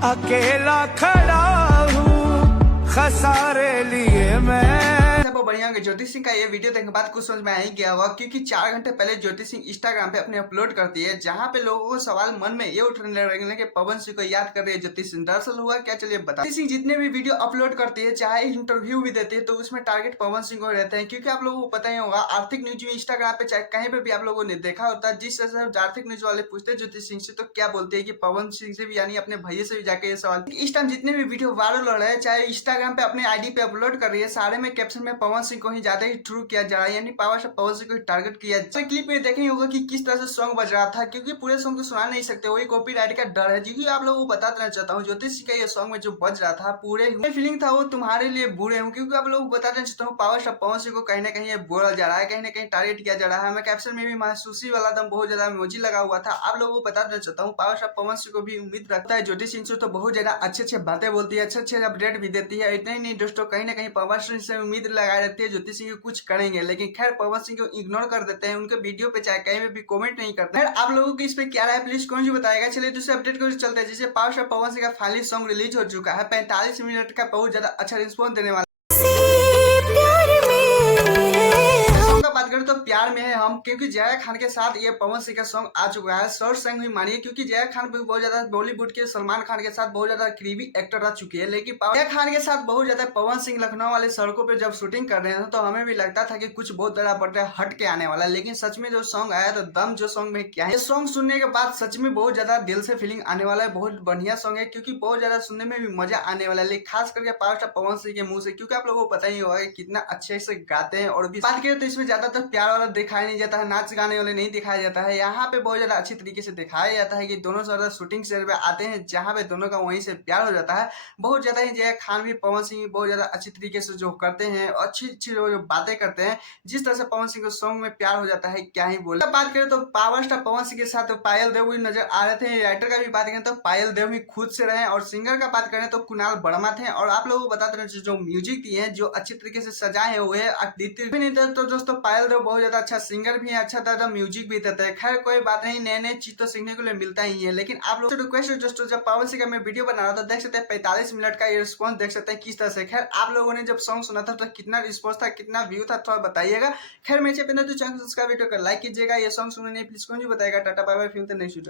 अकेला खड़ा हूँ खसारे लिए मैं। बहुत बढ़िया होंगे। ज्योति सिंह का ये वीडियो देखने के बाद कुछ समझ में आ ही गया होगा, क्योंकि 4 घंटे पहले ज्योति सिंह इंस्टाग्राम पे अपने अपलोड करती है, जहां पे लोगों को सवाल मन में ये उठने लगे कि पवन सिंह को याद कर रही है ज्योति सिंह। दरअसल हुआ क्या, चलिए बता। ज्योति सिंह जितने भी वीडियो अपलोड करती है, चाहे इंटरव्यू भी देती है, तो उसमें टारगेट पवन सिंह को रहते हैं, क्योंकि आप लोगों को पता ही होगा आर्थिक न्यूज में इंस्टाग्राम पे चाहे कहीं पे भी आप लोगों ने देखा होता है, जिस तरह से आर्थिक न्यूज वाले पूछते हैं ज्योति सिंह से, तो क्या बोलते हैं कि पवन सिंह से भी यानी अपने भैया से भी जाके ये सवाल। इस टाइम जितने भी वीडियो वायरल हो रहे हैं, चाहे इंस्टाग्राम पे अपने आईडी पे अपलोड कर रही है, सारे में कैप्शन में पवन सिंह को ही ज्यादा ही ट्रू किया जा रहा है, यानी पावर स्टार पवन सिंह को टारगेट किया। क्लिप में देखे होगा कि किस तरह से सॉन्ग बज रहा था, क्योंकि पूरे सॉन्ग को सुना नहीं सकते, वही कॉपीराइट का डर है। क्योंकि आप लोगों को बता देना चाहता हूँ, ज्योति सिंह का ये सॉन्ग में जो बज रहा था, पूरे फीलिंग था वो तुम्हारे लिए बुरे हूँ, क्योंकि आप लोगों को बता देना चाहता हूँ पावर स्टार पवन सिंह को कहीं ना कहीं बोला जा रहा है, कहीं ना कहीं टारगेट किया जा रहा है। मैं कैप्शन में भी महसूसी वाला दम बहुत ज्यादा इमोजी लगा हुआ था। आप लोगों को बता देना चाहता हूँ पावर स्टार पवन सिंह को भी उम्मीद रखता है ज्योति सिंह से, तो बहुत ज्यादा अच्छे अच्छे बातें बोलती है, अच्छे अच्छे अपडेट भी देती है। इतने ही नहीं दोस्तों, कहीं ना कहीं पवन सिंह से उम्मीद लगाई रहती है ज्योति सिंह कुछ करेंगे, लेकिन खैर पवन सिंह को इग्नोर कर देते हैं, उनके वीडियो पे चाहे कहीं भी कमेंट नहीं करते हैं। आप लोगों की इस पे क्या राय प्लीज कौन जी बताएगा। चलिए दूसरे अपडेट को चलते हैं, जिसे पावर स्टार पवन सिंह का फाइनली सॉन्ग रिलीज हो चुका है, 45 मिनट का बहुत ज्यादा अच्छा रिस्पॉन्स देने वाला। सॉन्ग का बात करें तो प्यार में है हम, क्योंकि जया खान के साथ ये पवन सिंह का सॉन्ग आ चुका है। शॉर्ट सॉन्ग भी मानिए, क्योंकि जया खान भी बहुत ज्यादा बॉलीवुड के सलमान खान के साथ बहुत ज्यादा करीबी एक्टर रह चुकी है, लेकिन जया खान के साथ बहुत ज्यादा पवन सिंह लखनऊ वाले सड़कों पे जब शूटिंग कर रहे हैं, तो हमें भी लगता था कि कुछ बहुत बड़ा बड़ा हट के आने वाला, लेकिन सच में जो सॉन्ग आया तो दम जो सॉन्ग में क्या है। सॉन्ग सुनने के बाद सच में बहुत ज्यादा दिल से फीलिंग आने वाला है, बहुत बढ़िया सॉन्ग है, क्योंकि बहुत ज्यादा सुनने में भी मजा आने वाला है, लेकिन खास करके पावर स्टार पवन सिंह के मुंह से, क्योंकि आप लोगों को पता ही होगा कितना अच्छे से गाते हैं। और भी बात करें तो इसमें ज्यादातर प्यार वाला दिखाया नहीं जाता है, नाच गाने वाले नहीं दिखाया जाता है। यहाँ पे बहुत ज्यादा अच्छी तरीके से दिखाया जाता है कि दोनों ज्यादा शूटिंग सेट पे आते हैं, जहाँ पे दोनों का वहीं से प्यार हो जाता है। बहुत ज्यादा ही जया खान भी पवन सिंह बहुत ज्यादा अच्छी तरीके से जो करते हैं, अच्छी अच्छी जो बातें करते हैं, जिस तरह से पवन सिंह को सॉन्ग में प्यार हो जाता है, क्या ही बोले। बात करें तो पावर स्टार पवन सिंह के साथ पायल देव भी नजर आ रहे थे। राइटर का भी बात करें तो पायल देव भी खुद से रहे, और सिंगर का बात करें तो कुणाल वर्मा थे। और आप लोगों को बताते रहे जो म्यूजिक दिए हैं, जो अच्छी तरीके से सजाए हैं, वो है आदित्य। तो दोस्तों पायल देव बहुत ज्यादा अच्छा सिंगर भी है, अच्छा ज्यादा म्यूजिक भी देता है। खैर कोई बात नहीं, नए नए चीज तो सीखने को लिए मिलता ही है। लेकिन आप लोग से रिक्वेस्ट है दोस्तों, जब पवन सिंह का मैं वीडियो बना रहा था, देख सकते हैं 45 मिनट का ये रिस्पॉन्स देख सकते हैं किस तरह से। खैर आप लोगों ने जब सॉन्ग सुना था तो कितना रिस्पॉन्स था, कितना व्यू था, थोड़ा बताइएगा। खैर मेरे चैनल तो चैनल सब्सक्राइब कर लाइक कीजिएगा। ये सॉन्ग सुनने प्लीज कौन जी बताएगा। टाटा बाय बाय, फिर नेक्स्ट वीडियो।